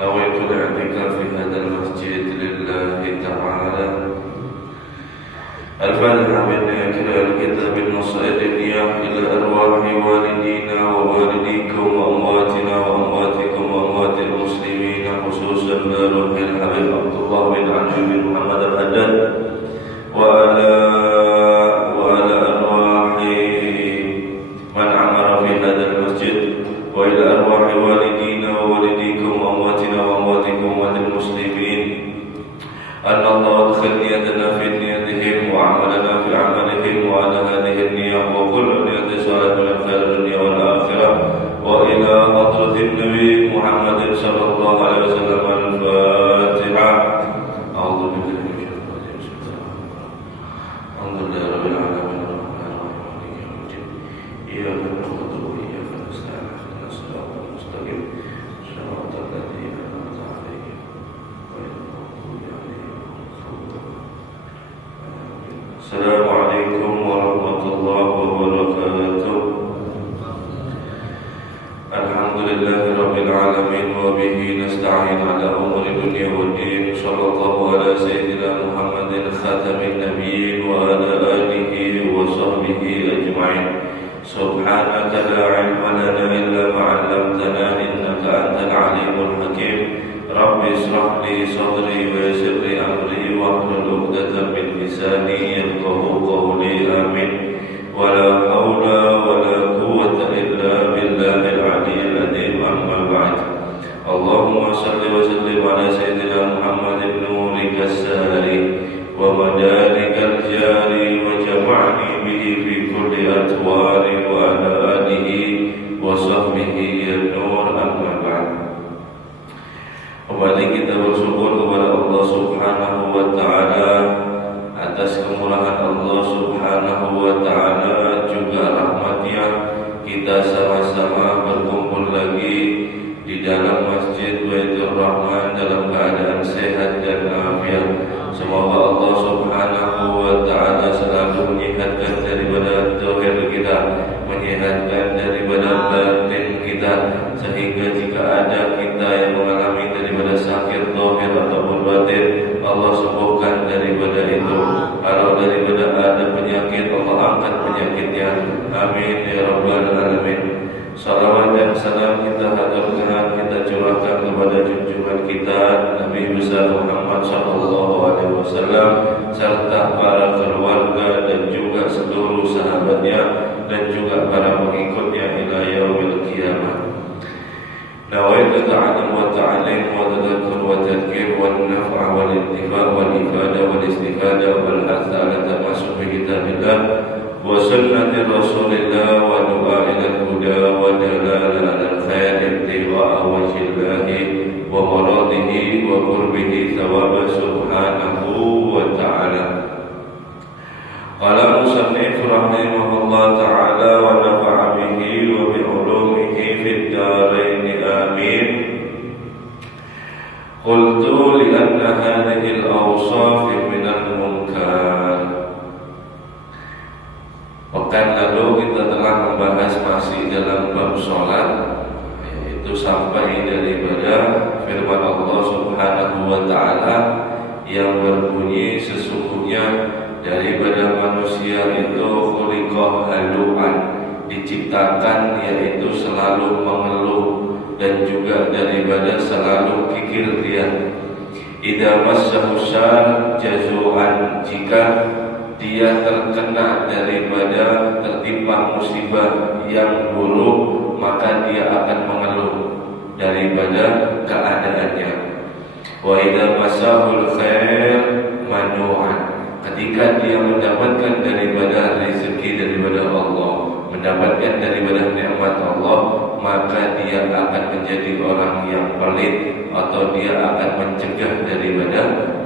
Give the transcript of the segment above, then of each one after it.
نويت الاعتكاف في هذا المسجد لله تعالى. الفاتحة بالنية الكتاب النصائح إلى أرواح والدينا ووالديكم وأمواتنا وأمواتكم وأموات المسلمين، خصوصا روح الحبيب عبد الله بن علي بن محمد الحداد وعلى أرواح من عمر في هذا المسجد، وإلى أرواح والدينا ووالديكم وأمواتنا وأمواتكم وأموات المسلمين، أن الله أدخل نيتنا في نيتهم وعملنا في عملهم، وعلى هذه النية وكل نية صالحة من خير الدنيا والآخرة، وإلى حضرة النبي محمد صلى الله عليه وسلم. الفاتحة. أعوذ بالله من الشيطان الرجيم. الحمد لله رب العالمين الرحمن الرحيم مالك يوم الدين، إياك نعبد وإياك نستعين اهدنا الصراط المستقيم صراط الذين أنعمت عليهم غير المغضوب عليهم ولا الضالين. السلام عليكم ورحمة الله وبركاته. الحمد لله رب العالمين وبه نستعين على أمور الدنيا والدين. صلى الله على سيدنا محمد خاتم النبيين وعلى آله وصحبه أجمعين. سبحانك لا علم لنا إلا ما علمتنا إنك أنت العليم الحكيم. رب اشرح لي صدري ويسر لي أمري واحلل عقدة من لساني يفقهوا قولي. آمين. ولا حول ولا قوة إلا بالله العلي العظيم. أما بعد، اللهم صل وسلم على سيدنا محمد نورك الساري ومدارك الجاري وجمعني به في كل أطوار، وعلى آله وصحبه النور. أما بعد. Kembali kita bersyukur kepada Allah Subhanahu wa Ta'ala atas kemurahan Allah Subhanahu wa Ta'ala, juga rahmatnya kita sama-sama berkumpul lagi di dalam Masjid Baitur Rahman dalam keadaan sehat dan afiat. Semoga Allah Subhanahu wa Ta'ala selalu menyehatkan daripada zahir kita, menyehatkan daripada batin kita, sehingga jika ada kita yang mengalami daripada sakit zahir ataupun batin, Allah sembuhkan daripada itu. Kalau daripada ada penyakit, Allah angkat penyakitnya. Amin ya rabbal alamin. Salawat dan salam kita haturkan, kita curahkan kepada junjungan kita Nabi besar Muhammad sallallahu alaihi wasallam, serta para keluarga dan juga seluruh sahabatnya dan juga para pengikutnya ila yaumil qiyamah. Nawaitu ta'allum wa ta'lim wa tadhakkur wa tadhkir wa naf'a wal intifa' wal ifada wal istifada wal hatta ala tamasuk bi kitabillah wa sunnati rasulillah wa du'a ila al-huda wa dalala ala al-khair ibtigha'a wajhillahi wa maradihi wa qurbihi thawaba subhanahu wa ta'ala. Qala musannif rahimahullah ta'ala wa nafa'a bihi wa bi ulumihi fid darain. Amin. Qultu li anna hadhihi al-awsaf min al-munkar. Pekan lalu kita telah membahas masih dalam bab salat, yaitu sampai daripada firman Allah Subhanahu wa Ta'ala yang berbunyi, sesungguhnya daripada manusia itu khuliqa halu'an, diciptakan yaitu selalu mengeluh, dan juga daripada selalu kikir dia. Idza massahu syarr jazu'an, jika dia terkena daripada tertimpa musibah yang buruk, maka dia akan mengeluh daripada keadaannya. Wa idza massahul khair manu'an, ketika dia mendapatkan daripada rezeki daripada Allah, mendapatkan daripada nikmat Allah, maka dia akan menjadi orang yang pelit atau dia akan mencegah daripada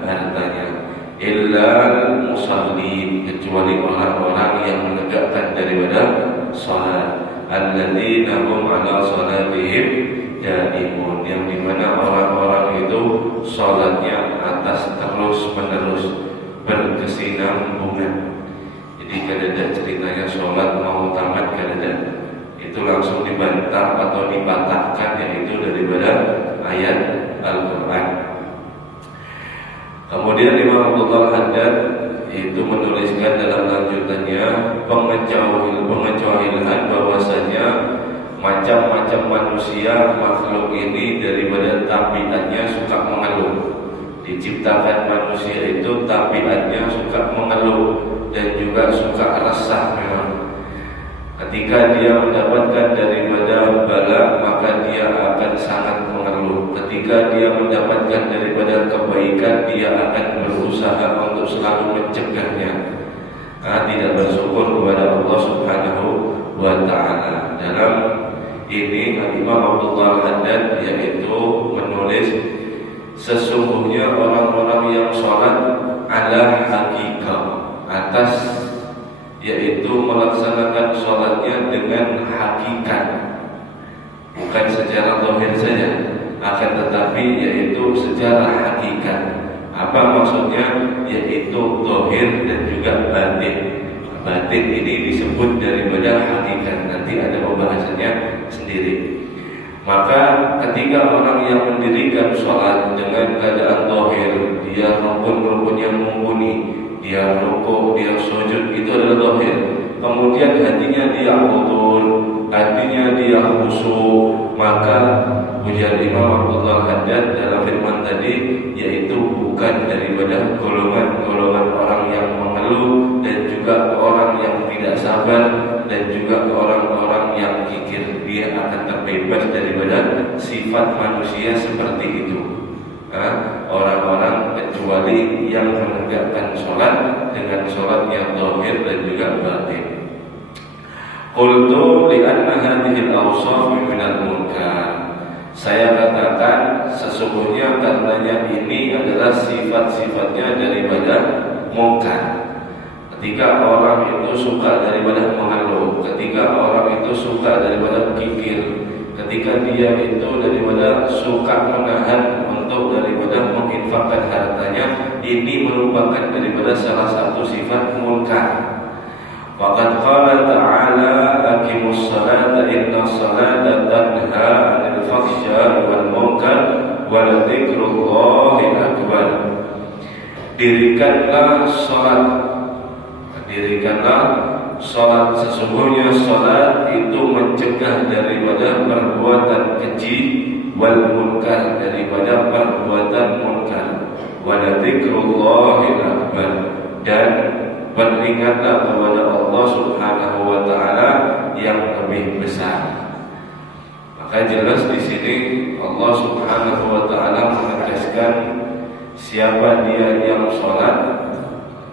hartanya. Illa musallin, kecuali orang-orang yang menegakkan daripada salat. Alladzina hum ala salatihim daimun, yang dimana orang-orang itu salatnya atas terus-menerus berkesinambungan. Jadi kadang-kadang ceritanya salat mau tamat, kadang-kadang itu langsung dibantah atau dipatahkan, yaitu daripada ayat Imam Abdullah Haddad itu menuliskan dalam lanjutannya pengecualian bahwasanya macam-macam manusia makhluk ini daripada tabiatnya suka mengeluh. Diciptakan manusia itu tabiatnya suka mengeluh dan juga suka resah memang. Ketika dia mendapatkan daripada bala, maka dia akan sangat mengeluh. Ketika dia mendapatkan daripada kebaikan, dia akan berusaha untuk selalu mencegahnya. Tidak bersyukur kepada Allah Subhanahu wa Ta'ala. Dalam ini Imam Abdullah Haddad yaitu menulis, sesungguhnya orang-orang yang sholat ala hakikah, atas yaitu melaksanakan sholatnya dengan hakikat, bukan secara zahir saja, akan tetapi yaitu secara hakikat. Apa maksudnya? Yaitu zahir dan juga batin. Batin ini disebut daripada hakikat, nanti ada pembahasannya sendiri. Maka ketika orang yang mendirikan sholat dengan keadaan zahir, dia rukun-rukun yang mumpuni, dia rukuk, dia sujud, itu adalah zahir. Kemudian hatinya dia hudur, hatinya dia khusyuk, maka ujar Imam Abdullah Haddad dalam firman tadi, yaitu bukan daripada golongan-golongan orang yang mengeluh dan juga orang yang tidak sabar dan juga orang-orang yang kikir. Dia akan terbebas daripada sifat manusia seperti itu. Orang-orang kecuali yang menegakkan sholat dengan sholat yang zahir dan juga batin. Qultu li'anna hadhil awsaf minal munkar. Saya katakan sesungguhnya karenanya ini adalah sifat-sifatnya daripada munkar. Ketika orang itu suka daripada mengeluh, ketika orang itu suka daripada kikir, ketika dia itu daripada suka menahan untuk daripada menginfakkan hartanya, ini merupakan daripada salah satu sifat munkar. Waqad qala ta'ala aqimus salata inna salata tanha 'anil fahsya'i wal munkar wa dzikrullahi akbar. Dirikanlah salat, sesungguhnya salat itu mencegah daripada perbuatan keji wal munkar, daripada perbuatan munkar, wa dzikrullahi akbar, dan beringatlah kepada Allah Subhanahu wa Ta'ala yang lebih besar. Maka jelas di sini Allah Subhanahu wa Ta'ala menegaskan siapa dia yang sholat,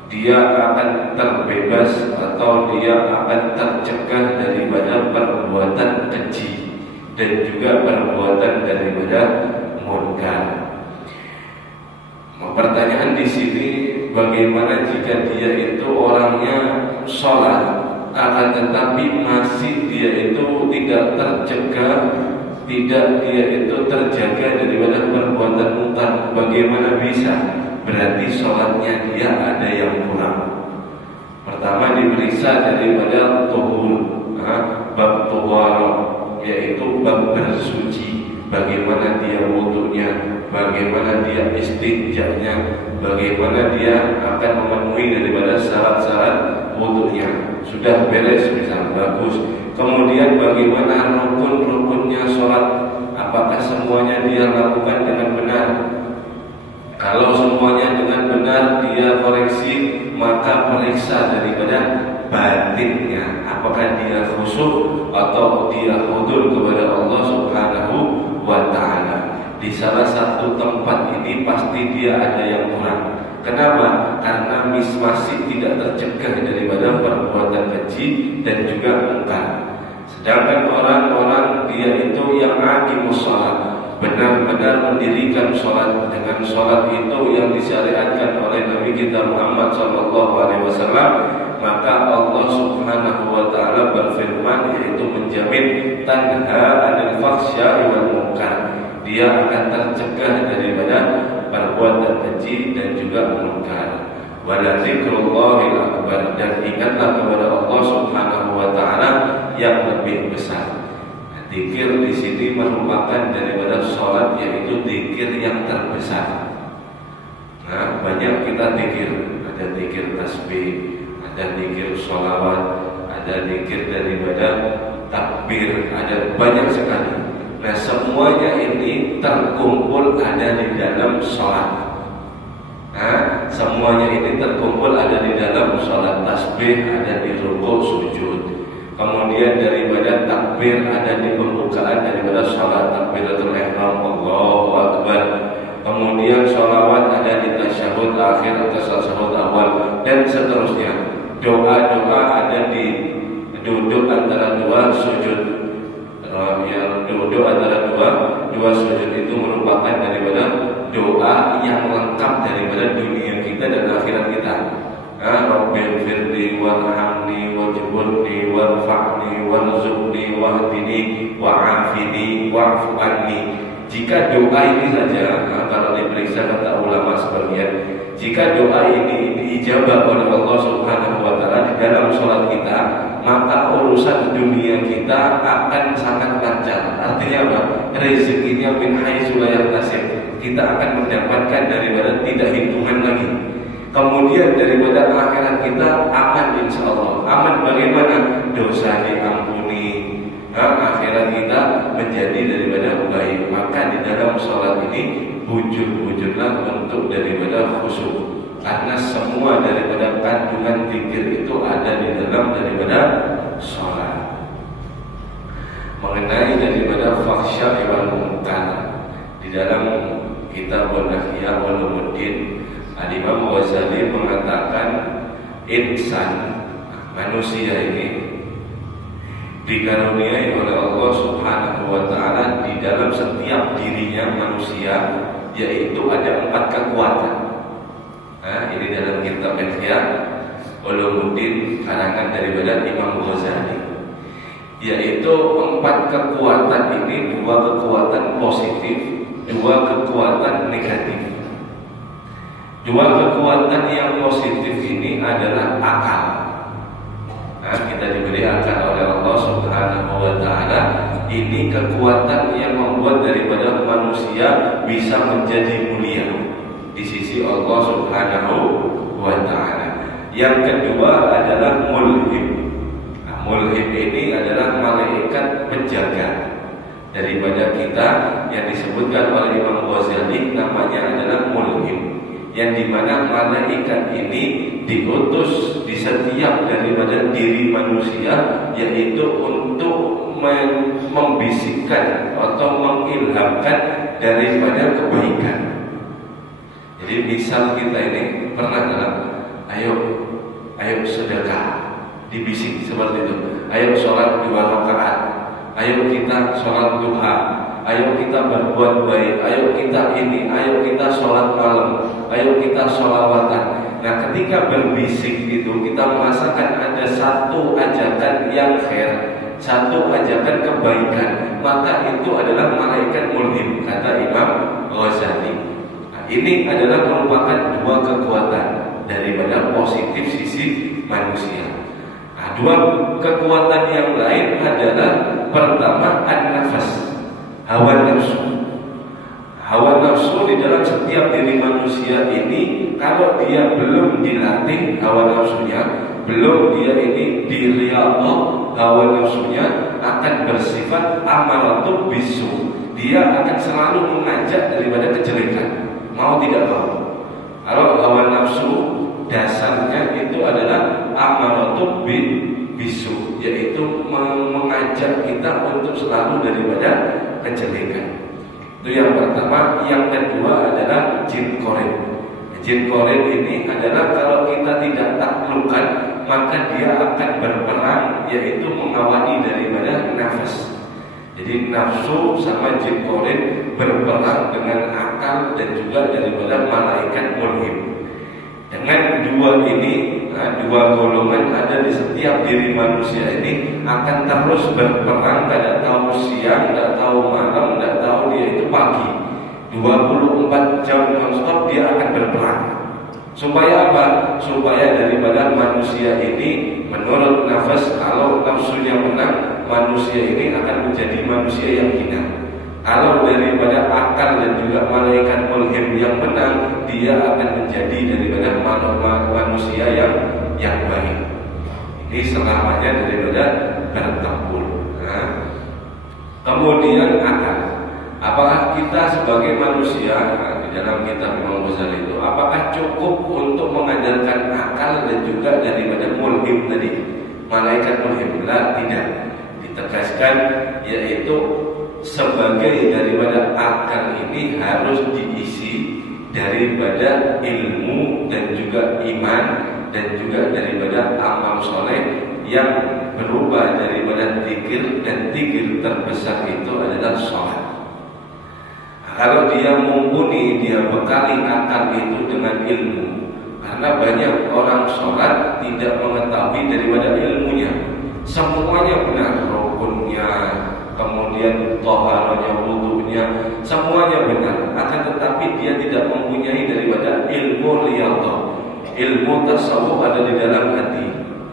dia akan terbebas atau dia akan tercegah daripada perbuatan keji dan juga perbuatan daripada munkar. Pertanyaan di sini, bagaimana jika dia itu orangnya sholat, akan tetapi masih dia itu tidak tercegah, tidak dia itu terjaga daripada perbuatan munkar? Bagaimana bisa? Berarti sholatnya dia ada yang kurang. Pertama diperiksa daripada tuhur, bab tuhar, yaitu bab bersuci. Bagaimana dia wudunya, bagaimana dia istinjanya, bagaimana dia akan memenuhi daripada syarat-syarat wudunya. Sudah beres misal, bagus. Kemudian bagaimana rukun-rukunnya sholat, apakah semuanya dia lakukan dengan benar? Kalau semuanya dengan benar dia koreksi, maka periksa daripada batinnya, apakah dia khusyuk atau dia hudur kepada Allah Subhanahu wa Ta'ala. Di salah satu tempat ini pasti dia ada yang kurang. Kenapa? Karena masih tidak tercegah daripada perbuatan keji dan juga munkar. Sedangkan orang-orang dia itu yang aqimus shalah, benar-benar mendirikan sholat, dengan sholat itu yang disyariatkan oleh Nabi kita Muhammad SAW, maka Allah Subhanahu wa Ta'ala berfirman, yaitu menjamin tanha 'anil fahsya'i wal munkar, dia akan tercegah daripada perbuatan keji dan juga munkar. Wa dzikrullahil akbar, dan ingatlah kepada Allah Subhanahu wa Ta'ala yang lebih besar. Zikir di sini merupakan daripada sholat, yaitu zikir yang terbesar. Nah, banyak kita zikir, ada zikir tasbih, ada zikir sholawat, ada zikir daripada takbir, ada banyak sekali. Nah, semuanya ini terkumpul ada di dalam sholat. Nah, semuanya ini terkumpul ada di dalam sholat. Tasbih ada di rukuk sujud. Kemudian daripada takbir ada di pembukaan daripada sholat, takbiratul ihram, Allahu Akbar. Kemudian sholawat ada di tasyahud akhir atau tasyahud awal, dan seterusnya. Doa-doa ada di duduk antara dua sujud. Yang duduk antara dua sujud itu merupakan daripada doa yang lengkap daripada dunia kita dan akhirat kita. Rabbil firli warhamni wajburni warfa'ni warzuqni wahdini wa'afini wa'fu anni. Jika doa ini saja, kalau diperiksa kata ulama sebagian, jika doa ini diijabah oleh Allah Subhanahu wa Ta'ala di dalam sholat kita, maka urusan dunia kita akan sangat lancar. Artinya apa? Rezekinya min haitsu la yahtasib. Kita akan mendapatkan daripada tidak hitungan lagi. Kemudian daripada akhirat kita aman insyaallah. Aman bagaimana? Dosa diampuni. Akhirat kita menjadi daripada baik. Maka di dalam sholat ini wujud-wujudlah bentuk daripada khusyuk. Karena semua daripada kandungan zikir itu ada di dalam daripada sholat. Mengenai daripada fakhsya wal munkar, di dalam kitab Ihya Ulumuddin, Imam Ghazali mengatakan insan, manusia ini dikaruniai oleh Allah Subhanahu wa Ta'ala di dalam setiap dirinya manusia, yaitu ada 4 kekuatan. Ini dalam kitab Ihya Ulumuddin karangan daripada Imam Ghazali, yaitu 4 kekuatan ini, 2 kekuatan positif, 2 kekuatan negatif. 2 kekuatan yang positif ini adalah akal. Kita diberi akal oleh Allah Subhanahu wa Ta'ala. Ini kekuatan yang membuat daripada manusia bisa menjadi mulia di sisi Allah Subhanahu wa Ta'ala. Yang kedua adalah mulhim. Mulhim ini adalah malaikat penjaga daripada kita, yang disebutkan oleh Imam Ghazali namanya adalah mulhim, yang dimana malaikat ini diutus di setiap daripada diri manusia, yaitu untuk membisikkan atau mengilhamkan daripada kebaikan. Jadi misal kita ini pernah dalam ayo sedekah, dibisik seperti itu. Ayo sholat 2 rakaat, ayo kita sholat duha, ayo kita berbuat baik, ayo kita ini, ayo kita sholat malam, ayo kita sholawatan. Nah, ketika berbisik itu kita merasakan ada satu ajakan yang khair, satu ajakan kebaikan, maka itu adalah malaikat mulhim, kata Imam Ghazali. Nah, ini adalah merupakan 2 kekuatan daripada positif sisi manusia. Nah, 2 kekuatan yang lain adalah pertama an-nafas, hawa nafsu. Hawa nafsu di dalam setiap diri manusia ini, kalau dia belum dilatih hawa nafsunya, belum dia ini diriyadhah, hawa nafsunya akan bersifat amaratu bisu. Dia akan selalu mengajak daripada kejelekan, mau tidak mau. Kalau hawa nafsu dasarnya itu adalah amaratu bisu, yaitu mengajak kita untuk selalu daripada kejelekan. Itu yang pertama. Yang kedua adalah jin korin. Jin korin ini adalah kalau kita tidak taklukkan, maka dia akan berperang, yaitu mengawani daripada nafas. Jadi nafsu sama jin korin berperang dengan akal dan juga daripada malaikat mulhim. Dengan 2 ini, 2 golongan ada di setiap diri manusia ini akan terus berperang, tidak tahu siang, tidak tahu malam, tidak tahu dia itu pagi. 24 jam non-stop dia akan berperang. Supaya apa? Supaya daripada manusia ini, menurut nafas, kalau nafsunya menang, manusia ini akan menjadi manusia yang hina. Kalau daripada akal dan juga malaikat mulhim yang menang, dia dia akan menjadi daripada manusia yang baik. Ini selamanya daripada bertempur. Nah, kemudian apakah kita sebagai manusia, di dalam kitab Imam Ghazali itu, apakah cukup untuk mengandalkan akal dan juga daripada mulhim tadi, malaikat mulhim? Tidak. Ditegaskan yaitu sebagai daripada akal ini harus diisi daripada ilmu dan juga iman dan juga daripada amal soleh yang berupa daripada zikir, dan zikir terbesar itu adalah sholat. Kalau dia mumpuni, dia bekali akal itu dengan ilmu, karena banyak orang sholat tidak mengetahui daripada ilmunya. Semuanya benar, rukunnya, kemudian toharonya, wudunya, semuanya benar. Akan tetapi dia tidak mempunyai daripada ilmu riyadhah, ilmu tasawuf ada di dalam hati.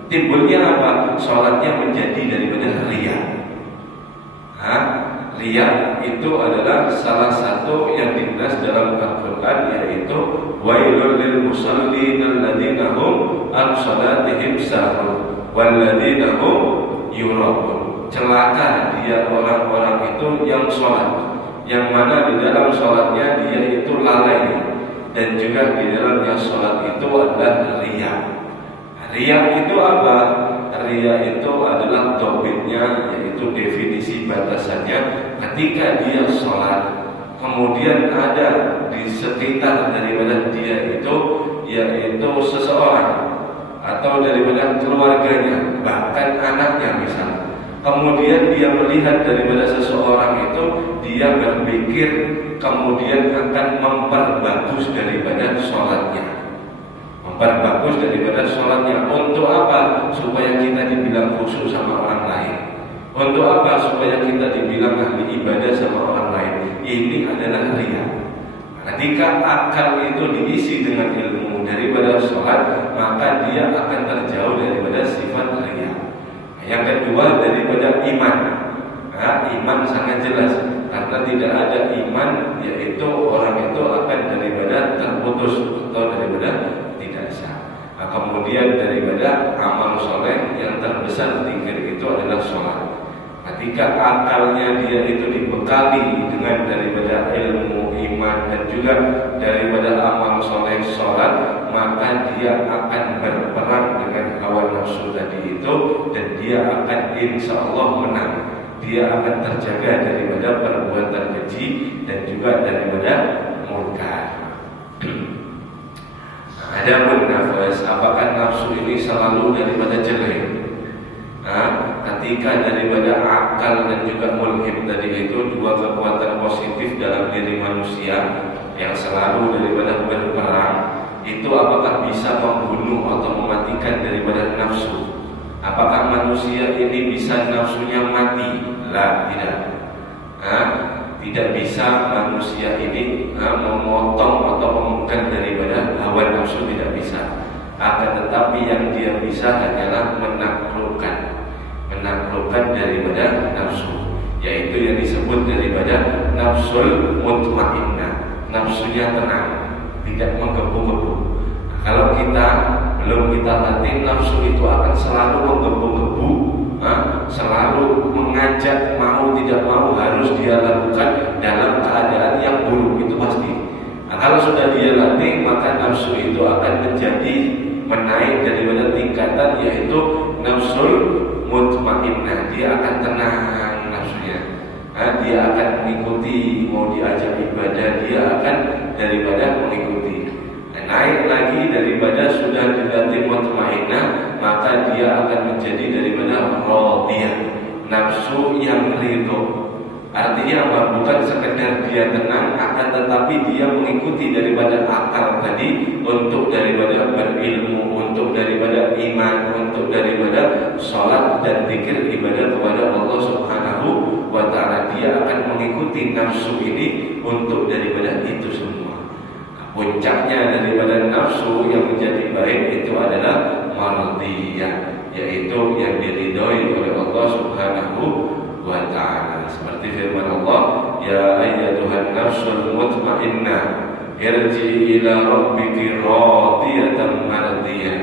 Timbulnya apa? Sholatnya menjadi daripada riya. Riya itu adalah salah satu yang dijelas dalam Al-Quran, yaitu wailul lil musallin alladzina hum an salatihim sahun walladzina hum yura'un. Celaka dia orang-orang itu yang sholat, yang mana di dalam sholatnya dia itu lalai, dan juga di dalamnya sholat itu adalah riya. Riya itu apa? Riya itu adalah tauhidnya, yaitu definisi batasannya. Ketika dia sholat, kemudian ada di sekitar daripada dia itu, yaitu seseorang atau daripada keluarganya, bahkan anaknya misalnya. Kemudian dia melihat daripada seseorang itu, dia berpikir kemudian akan memperbagus daripada sholatnya, memperbagus daripada sholatnya. Untuk apa? Supaya kita dibilang khusyuk sama orang lain. Untuk apa? Supaya kita dibilang ahli ibadah sama orang lain. Ini adalah riya. Ketika akal itu diisi dengan ilmu daripada sholat, maka dia akan terjauh daripada sifat riya. Yang kedua daripada iman. Iman sangat jelas, karena tidak ada iman, yaitu orang itu akan daripada terputus atau daripada tidak sah. Kemudian daripada amal soleh yang terbesar zikir itu adalah sholat. Ketika akalnya dia itu dibekali dengan daripada ilmu, iman, dan juga daripada amal soleh sholat, maka dia akan berperang dengan hawa nafsu tadi itu, dan dia akan insya Allah menang. Dia akan terjaga daripada perbuatan keji dan juga daripada mungkar. Adapun nafas, apakah nafsu ini selalu daripada jelek? Ketika daripada akal dan juga mulhim tadi itu, dua kekuatan positif dalam diri manusia yang selalu daripada berperang, itu apakah bisa membunuh atau mematikan daripada nafsu? Apakah manusia ini bisa nafsunya mati? Tidak. Tidak bisa manusia ini memotong atau memungkinkan daripada hawa nafsu, tidak bisa. Akan tetapi yang dia bisa hanyalah menaklukkan daripada nafsu, yaitu yang disebut daripada nafsul mutmainnah, nafsunya tenang, tidak menggebu-gebu. Kalau kita belum kita latih, nafsu itu akan selalu menggebu-gebu, selalu mengajak mau tidak mau harus dia lakukan dalam keadaan yang buruk, itu pasti. Kalau sudah dia latih, maka nafsu itu akan menjadi menaik daripada tingkatan, yaitu nafsul mutmainnah. Dia akan tenang nafsunya, dia akan mengikuti, mau diajak ibadah dia akan daripada mengikuti. Naik lagi daripada sudah dilatih mutmainnah, maka dia akan menjadi daripada radiyah, nafsu yang ridho. Artinya apa? Bukan sekedar dia tenang, akan tetapi dia mengikuti daripada akal tadi, untuk daripada berilmu, untuk daripada iman, untuk daripada sholat dan zikir ibadah kepada Allah Subhanahu wa ta'ala. Dia akan mengikuti nafsu ini untuk daripada itu semua. Puncaknya daripada nafsu yang menjadi baik itu adalah mardiyah, yaitu yang diridhoi oleh Allah Subhanahu wa ta'ala. Seperti firman Allah, ya ayyatuhan nafsul mutmainnah irji'i ila rabbiki radiyatan mardiyah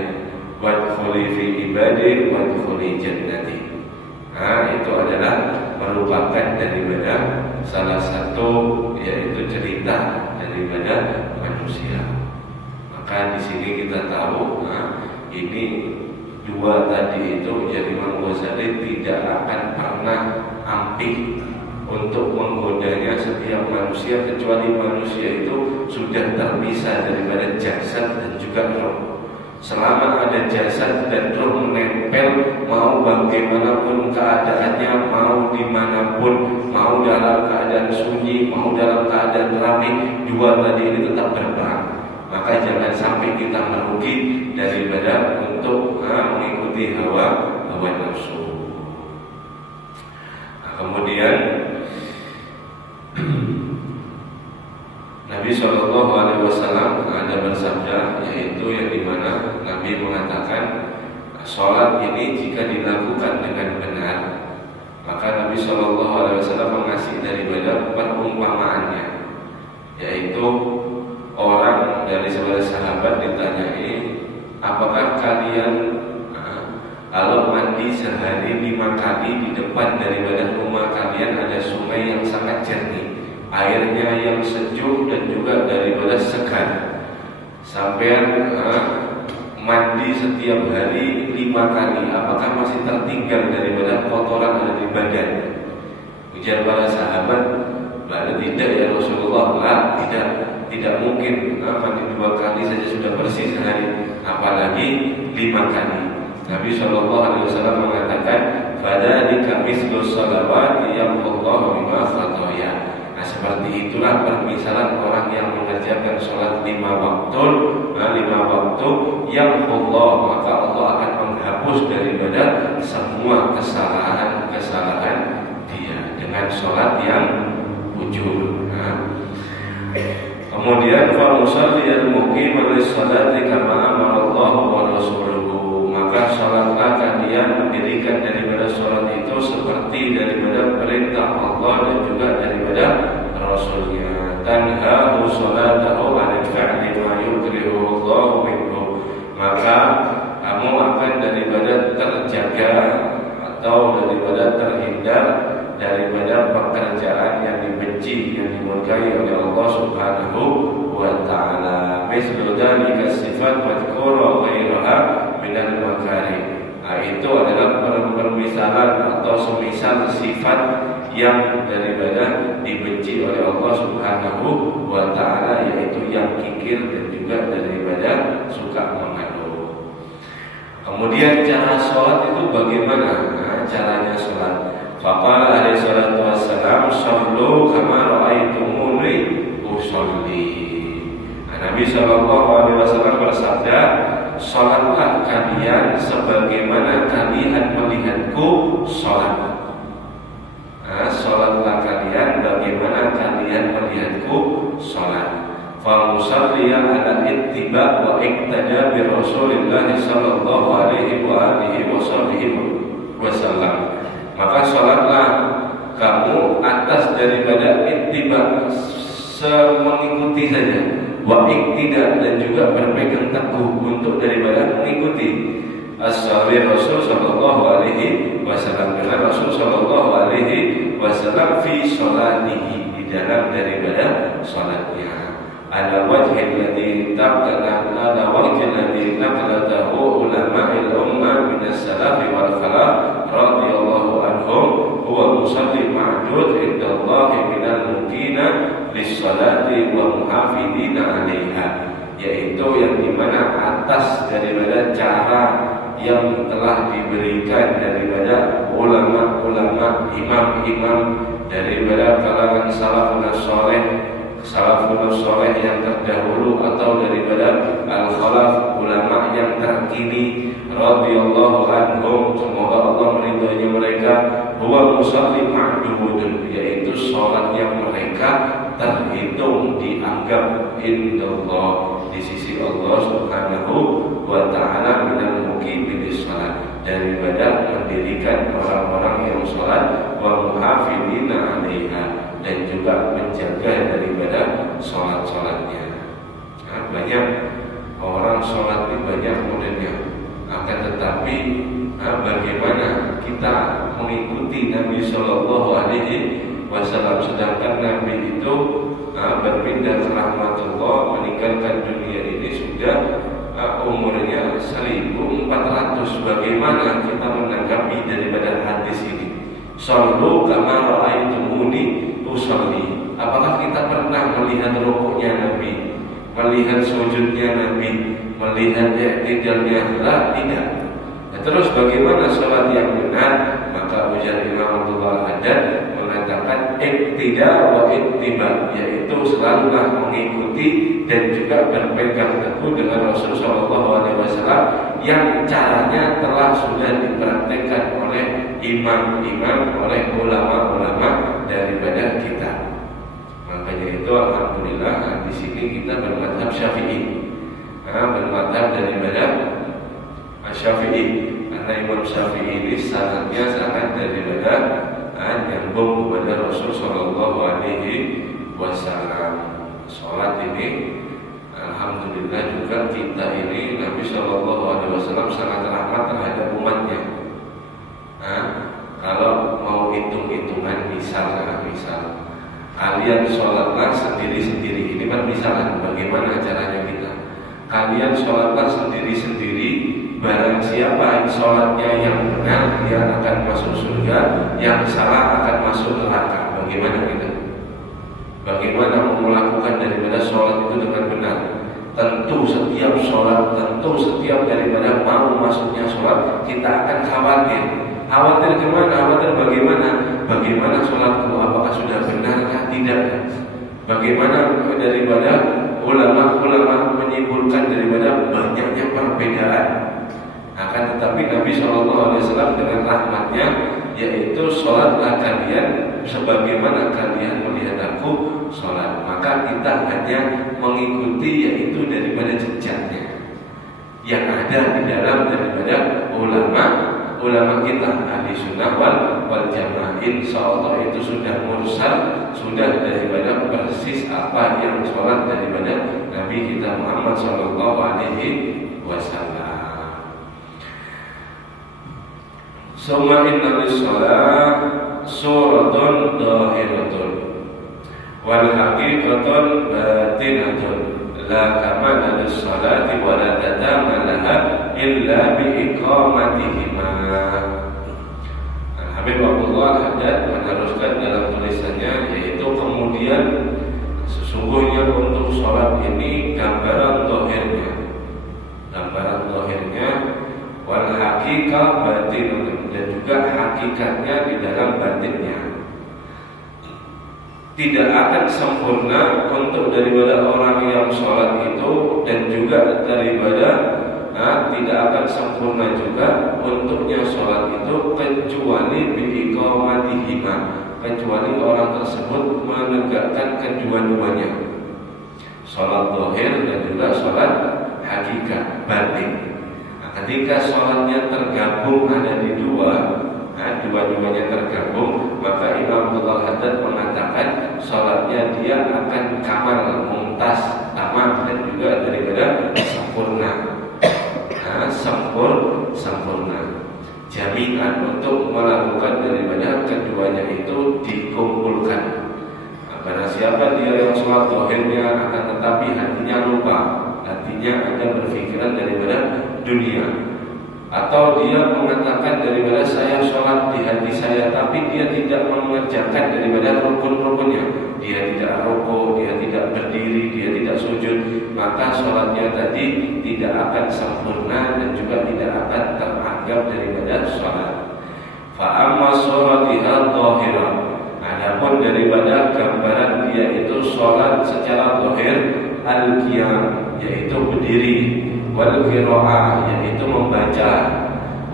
wadkhuli fi ibadi wadkhuli jannati. Nah, itu adalah merupakan daripada salah satu yaitu cerita daripada manusia. Maka di sini kita tahu, ini dua tadi itu jadi Imam Ghazali tidak akan pernah ampuh untuk menggodanya setiap manusia, kecuali manusia itu sudah terpisah daripada jasad dan juga roh. Selama ada jasad dan roh menempel, mau bagaimanapun keadaannya, mau dimanapun, mau dalam keadaan sunyi, mau dalam keadaan ramai, dua tadi ini tetap berperang. Maka jangan sampai kita merugi daripada untuk mengikuti hawa nafsu. Nah, kemudian Nabi SAW ada bersabda, yaitu yang dimana Nabi mengatakan sholat ini jika dilakukan dengan benar, maka Nabi SAW mengasih daripada perumpamaannya, yaitu orang dari sebelah sahabat ditanyai, apakah kalian kalau mandi sehari 5 kali di depan daripada rumah kalian ada sungai yang sangat jernih, airnya yang sejuk dan juga daripada segar, sampai mandi setiap hari 5 kali, apakah masih tertinggal daripada kotoran ada di badan? Ujar para sahabat, tidak ya Rasulullah, tidak mungkin mandi 2 kali saja sudah bersih sehari, apalagi 5 kali. Nabi SAW mengatakan, fadzalika mislu shalawati yamhullahu bima khataya. Nah, seperti itulah permisalan orang yang mengerjakan sholat 5 waktu yang Allah, maka Allah akan menghapus daripada semua kesalahan dia dengan sholat yang jujur. Kemudian fa musalliyal muqim lis-salati kama amara Allah wa rasuluhu, maka salatlah kalian mendirikan daripada salat itu seperti daripada perintah Allah dan juga daripada Rasulnya. Tanhahu salatahu 'anil fi'li ma yukrihu Allah minhu, maka kamu akan daripada terjaga atau daripada terhindar daripada pekerjaan yang dibenci, yang dimurkai oleh Allah Subhanahu wa ta'ala. Mislu dzalika sifat madhkura ghairaha minal makari. Nah, itu adalah permisalan atau semisal sifat yang daripada dibenci oleh Allah Subhanahu wa ta'ala, yaitu yang kikir dan juga daripada suka mengeluh. Kemudian cara sholat itu bagaimana? Nah, caranya sholat, faqala alaihi salatu wassalam, shallu kama ra'aitumuni usolli. Nabi SAW bersabda, sholatlah kalian sebagaimana kalian melihatku sholat. Sholatlah kalian bagaimana kalian melihatku sholat. Famusalliya ala ittiba wa iktada bi Rasulillah sallallahu alaihi wa alihi wasallam. Maka sholatlah kamu atas daripada ittiba, mengikuti saja, wa iktida, dan juga berpegang teguh untuk daripada mengikuti as-sawi Rasul sallallahu alaihi wasallam, dengan Rasul sallallahu alaihi wasallam fi sholatihi, di dalam daripada sholatnya, ala wajhil ladzi naqalatahu ulama'il ummah minas salafi wal khalaf radhiyallahu anhum, huwa musalli ma'dud indallahi minal mukina lis-salati wa muhafidina 'alaiha, yaitu yang dimana atas daripada cara yang telah diberikan daripada ulama-ulama, imam-imam daripada kalangan salafun saleh yang terdahulu atau daripada al-khalaf, ulama yang terkini, radhiyallahu anhum, semoga Allah meridhoinya mereka, huwa musalli ma'dudun, yaitu sholat yang mereka terhitung, dianggap indallah, di sisi Allah Subhanahu wa ta'ala, minal muqimin sholat, daripada mendirikan orang-orang yang sholat, wa muhafidina 'alaiha, dan juga menjaga daripada sholat-sholatnya. tetapi bagaimana kita mengikuti Nabi Shallallahu Alaihi Wasallam, sedangkan Nabi itu berpindah ke rahmatullah, meninggalkan dunia ini sudah umurnya 1400. Bagaimana kita menanggapi daripada hadis ini? Shallu kama ra'aitumuni usolli. Apakah kita pernah melihat rukuknya Nabi, melihat sujudnya Nabi, melihat i'tidalnya? Tidak. Nah, terus bagaimana sholat yang benar? Maka ujar Imam Abdullah Al-Haddad mengatakan iktida wa ittiba, yaitu selalulah mengikuti dan juga berpegang teguh dengan Rasul Shallallahu Alaihi Wasallam yang caranya telah sudah dipraktikkan oleh imam-imam, oleh ulama-ulama daripada kita. Makanya itu alhamdulillah di sini kita bermadhab Syafi'i, bermadhab daripada Syafi'i, karena Imam Syafi'i ini sanadnya sangat daripada nyambung kepada Rasul Shallallahu Alaihi Wasallam. Sholat ini alhamdulillah juga kita ini Nabi Shallallahu Alaihi Wasallam sangat rahmat terhadap umatnya. Kalau mau hitung-hitungan misal kalian sholatlah sendiri-sendiri, ini kan misalnya bagaimana caranya kita. Kalian sholatlah sendiri-sendiri, barang siapa yang sholatnya yang benar dia akan masuk surga, yang salah akan masuk neraka. Bagaimana kita? Bagaimana melakukan daripada sholat itu dengan benar? Tentu setiap sholat, tentu setiap daripada mau masuknya sholat kita akan khawatir. Khawatir kemana? Khawatir bagaimana? Bagaimana sholatku? Apakah sudah benar atau tidak? Bagaimana daripada ulama-ulama menyimpulkan daripada banyaknya perbedaan. Akan tetapi Nabi Shallallahu Alaihi Wasallam dengan rahmatnya, yaitu sholatlah kalian sebagaimana kalian melihat aku sholat. Maka kita hanya mengikuti yaitu daripada jejaknya yang ada di dalam daripada ulama kita ahli sunnah wal jamaah. Insyaallah itu sudah mursal, sudah daripada persis apa yang sholat daripada Nabi kita Muhammad Shallallahu Alaihi Wasallam. Summa inna lis-shalah suratun dhahiratun wal haqiqatun batinatun la kamala lis-salati wa la tadamalaha illa bi iqamatihima. Habib Abdullah Al-Haddad meneruskan dalam tulisannya, yaitu kemudian sesungguhnya untuk sholat ini gambaran zahirnya wal haqiqah batinun, dan juga hakikatnya di dalam batinnya. Tidak akan sempurna untuk daripada orang yang sholat itu, dan juga daripada tidak akan sempurna juga untuknya sholat itu kecuali bi'iqamatihima, kecuali orang tersebut menegakkan kedua-duanya, sholat zahir dan juga sholat hakikat batin. Ketika sholatnya tergabung ada di dua-duanya tergabung, maka Imam Abdullah Al-Haddad mengatakan sholatnya dia akan kamal, mumtaz, tamam, dan juga daripada sempurna. Sempurna. Jaminan untuk melakukan daripada keduanya itu dikumpulkan. Karena siapa dia yang sholat zahirnya akan tetapi hatinya lupa, hatinya ada berpikiran daripada dunia, atau dia mengatakan daripada saya sholat di hati saya, tapi dia tidak mengerjakan daripada rukun-rukunnya, dia tidak rukuk, dia tidak berdiri, dia tidak sujud, maka sholatnya tadi tidak akan sempurna dan juga tidak akan teranggap daripada sholat. Fa'amma sholatihal zahirah, adapun daripada gambaran dia itu sholat secara zahir, al-qiyam, yaitu berdiri, wal qiraah, yaitu membaca,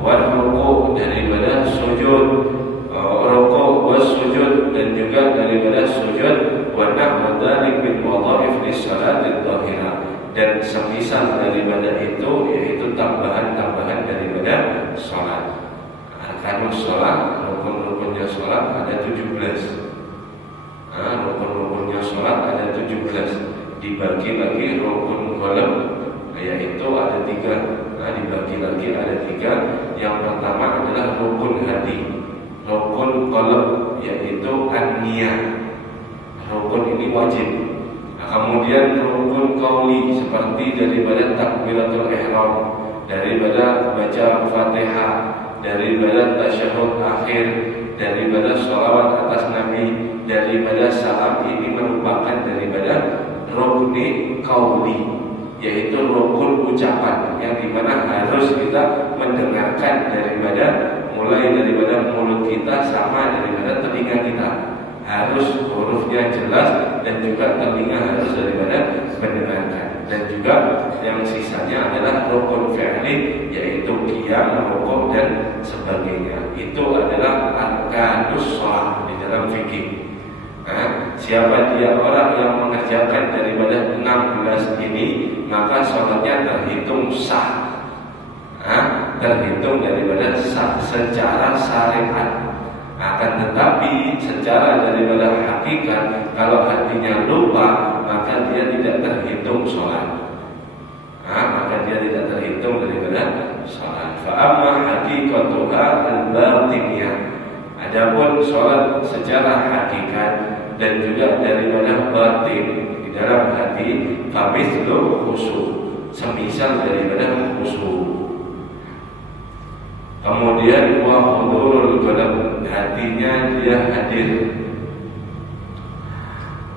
wal ruku', daripada sujud, ruku' was sujud, dan juga daripada sujud, wa nahwu dzalik min wadhaif lis-salati dzahirah, dan semisal daripada itu, yaitu tambahan-tambahan daripada salat. Arkanus salat, rukun-rukunnya salat ada 17. Rukun-rukunnya salat ada 17, dibagi lagi rukun qalb, yaitu ada 3. Nah, dibagi lagi ada 3. Yang pertama adalah rukun hati, rukun qalb, yaitu an-niyah. Rukun ini wajib. Nah, kemudian rukun qauli seperti daripada takbiratul ihram, daripada baca Fatihah, daripada tasyahud akhir, daripada sholawat atas Nabi, daripada salam. Ini merupakan daripada rukni qauli, yaitu rukun ucapan yang dimana harus kita mendengarkan daripada mulai daripada mulut kita sama daripada telinga kita, harus hurufnya jelas, dan juga telinga harus daripada mendengarkan. Dan juga yang sisanya adalah rukun fi'li, yaitu qiyam, rukuk dan sebagainya. Itu adalah arkanus shalah di dalam fikih. Nah, siapa dia orang yang mengerjakan daripada 16 ini, maka sholatnya terhitung sah. Nah, terhitung daripada sah secara syariat. Akan tetapi secara daripada hakikat, kalau hatinya lupa, maka dia tidak terhitung sholat. Nah, maka dia tidak terhitung daripada sholat. Fa'amma hakikatuha al-batiniyah. Adapun sholat secara hakikat dan juga daripada batin di dalam hati, famithlu khusyuk, semisal daripada khusyuk. Kemudian wa hudurul qalb, hatinya dia hadir.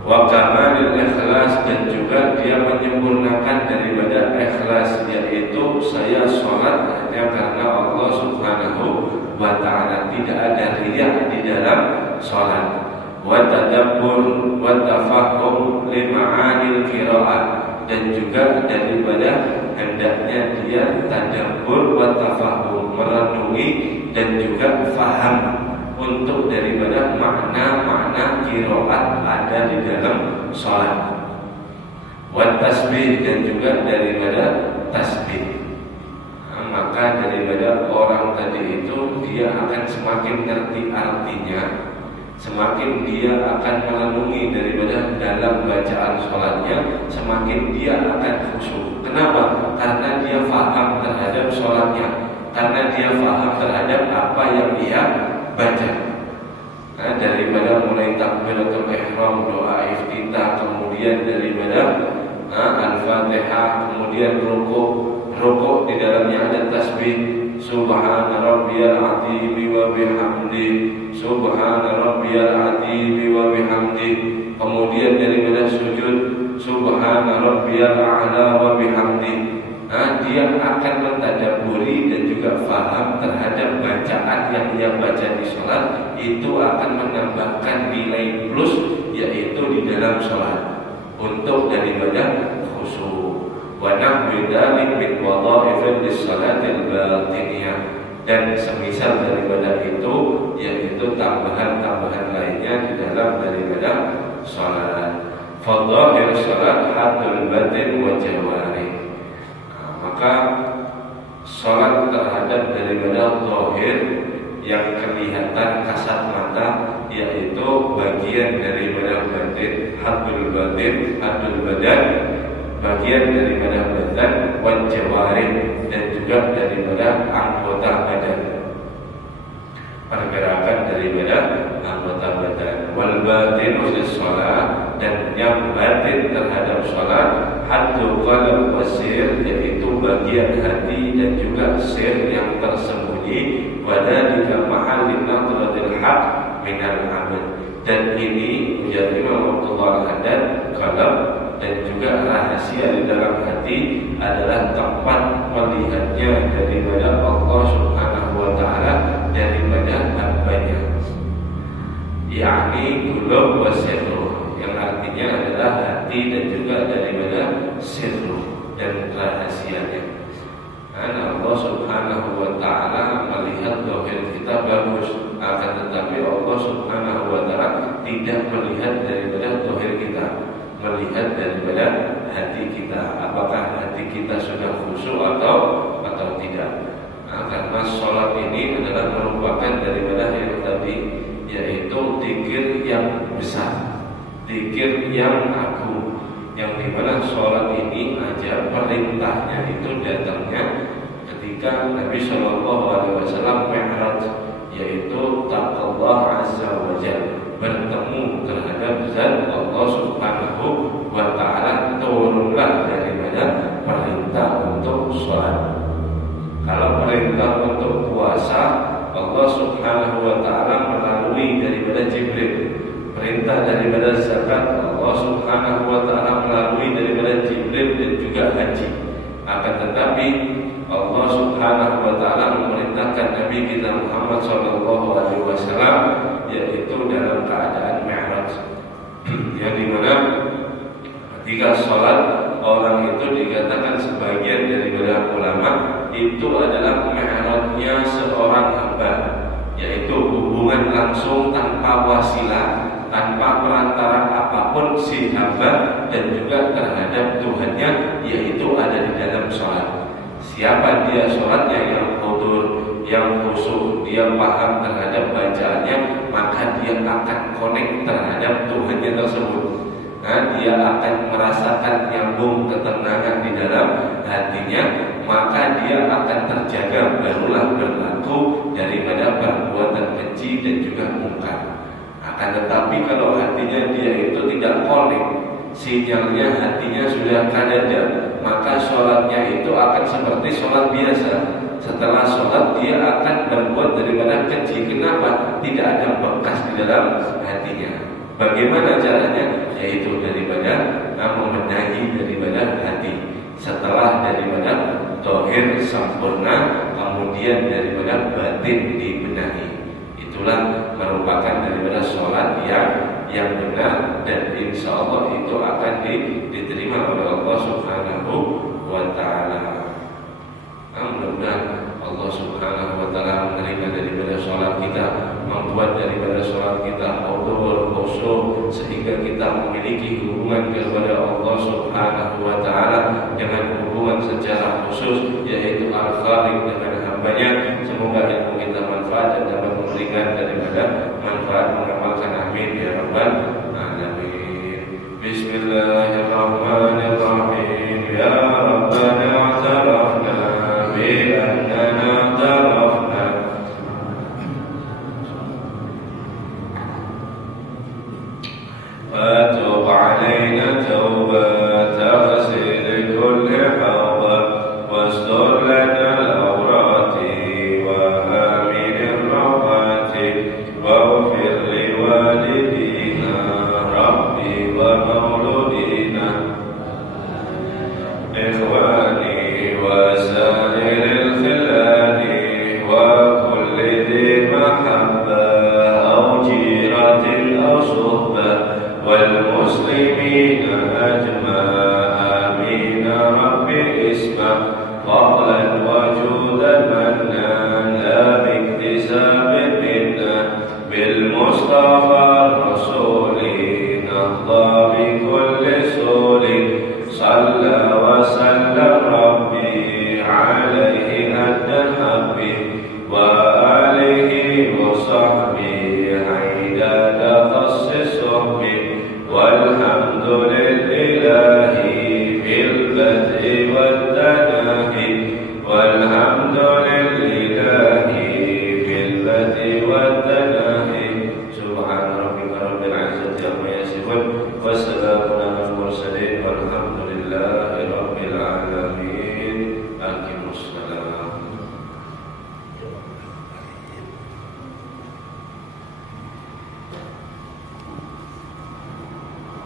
Wa kamalul ikhlas, dan juga dia menyempurnakan daripada ikhlas, yaitu saya sholat hanya karena Allah Subhanahu wa ta'ala, tidak ada riya di dalam sholat. Wa tadabbur wa tafahum li ma'anil qira'ah, dan juga daripada hendaknya dia tadabbur wa tafahum, merenungi dan juga faham untuk daripada makna-makna qiraat ada di dalam sholat. Wa tasbih, dan juga daripada tasbih. Maka daripada orang tadi itu, dia akan semakin ngerti artinya, semakin dia akan merenungi daripada dalam bacaan sholatnya, semakin dia akan khusyuk. Kenapa? Karena dia faham terhadap sholatnya, karena dia faham terhadap apa yang dia baca. Nah, daripada mulai takbiratul ihram, doa iftitah, kemudian daripada al-fatihah, kemudian rukuk di dalamnya ada tasbih, subhana rabbiyal azim wa bihamdi, subhana rabbiyal azim wa bihamdi. Kemudian daripada sujud, subhana rabbiyal a'la wa bihamdi. Nah, dia akan mentadaburi dan juga faham terhadap bacaan yang dia baca di sholat, itu akan menambahkan nilai plus, yaitu di dalam sholat untuk daripada khusyuk. Wa nahwi dzalik min wadha'ifil lis-salatil batiniyah, dan semisal daripada itu, yaitu tambahan-tambahan lainnya di dalam daripada salat. Fadhahir salat hadul batin wa jawari. Maka salat terhadap daripada zahir yang kelihatan kasat mata, yaitu bagian daripada batin, hadul batin, hadul badan, bagian daripada badan, wal jawarih, dan juga daripada anggota badan, pergerakan daripada anggota badan. Wal batinu lis-shalah, dan yang batin terhadap salat, haddu qalb wasir, yaitu bagian hati dan juga sir yang tersembunyi. Wadhalika mahallin nadratil haq minal abad, dan ini menjadi Imam Abdullah Al-Haddad, qalb dan juga rahasia di dalam hati adalah tempat melihatnya daripada Allah Subhanahu wa ta'ala, daripada hambanya, yakni qulub wa sirruh, yang artinya adalah hati dan juga daripada sirruh dan rahasianya. Dan Allah Subhanahu wa ta'ala melihat zahir kita bagus, akan tetapi Allah Subhanahu wa ta'ala tidak melihat daripada zahir kita, melihat daripada hati kita, apakah hati kita sudah khusyuk atau tidak. Nah, karena sholat ini adalah merupakan daripada yang tadi, yaitu zikir yang besar, zikir yang agung, yang dimana sholat ini ini aja perintahnya itu datangnya ketika Nabi Shallallahu Alaihi Wasallam mi'raj, yaitu taqwa azza wa jalla, bertemu terhadap zat Allah Subhanahu wa Ta'ala, turunlah daripada perintah untuk sholat. Kalau perintah untuk puasa, Allah Subhanahu wa Ta'ala melalui daripada Jibril. Perintah daripada zakat, Allah Subhanahu wa Ta'ala melalui daripada Jibril dan juga haji. Akan tetapi Allah Subhanahu wa Ta'ala memerintahkan Nabi kita Muhammad sallallahu alaihi wasallam, yaitu dalam keadaan mi'raj, yang dimana ketika sholat orang itu dikatakan sebagian daripada ulama itu adalah mi'rajnya seorang hamba, yaitu hubungan langsung tanpa wasilah, tanpa perantara apapun si hamba dan juga terhadap Tuhannya, yaitu ada di dalam sholat. Siapa dia sholatnya yang khudur, yang khusyuk, dia paham terhadap bacaannya, maka dia akan connect terhadap Tuhannya tersebut. Nah, dia akan merasakan nyambung ketenangan di dalam hatinya, maka dia akan terjaga, barulah berlaku daripada perbuatan keji dan juga mungkar. Akan tetapi kalau hatinya dia itu tidak connect, sinyalnya hatinya sudah kadada, maka sholatnya itu akan seperti sholat biasa. Setelah sholat dia akan berbuat daripada keji. Kenapa? Tidak ada bekas di dalam hatinya. Bagaimana caranya? Yaitu daripada membenahi daripada hati. Setelah daripada zahir sempurna, kemudian daripada batin dibenahi. Itulah merupakan daripada sholat yang benar, dan insya Allah itu akan diterima oleh Allah Subhanahu wa Ta'ala. Mudah-mudahan Allah Subhanahu wa Ta'ala menerima daripada sholat kita, membuat daripada sholat kita khudur, khusyuk, sehingga kita memiliki hubungan kepada Allah Subhanahu wa Ta'ala dengan hubungan secara khusus, yaitu al-khaliq dengan hambanya. Semoga ilmu kita manfaat dan dapat memberikan daripada manfaat mengamalkan. Amin ya rabbal alamin. Bismillahirrahmanirrahim. Ya Rabbana i'tarafna bi annana i'tarafna fatub alaina tawbah taghsil kulli hawba wastur lana واغفر لوالدينا ربي ومولودينا إخواني وسائر الخلان وكل ذي محبة أو جيرة أو صحبة والمسلمين أجمع آمين ربي اسمه فضلا وجودا منا لا باكتساب بالمصطفى الرسول نهضى بكل سول صلى وسلم ربي عليه أدى حبي وآله وصحبه عيداد خص صحبي والحمد لله في البدء والتناهي والحمد لله في البدء والتناهي سبحان ربك رب العزة عما يصفون وسلام على المرسلين والحمد لله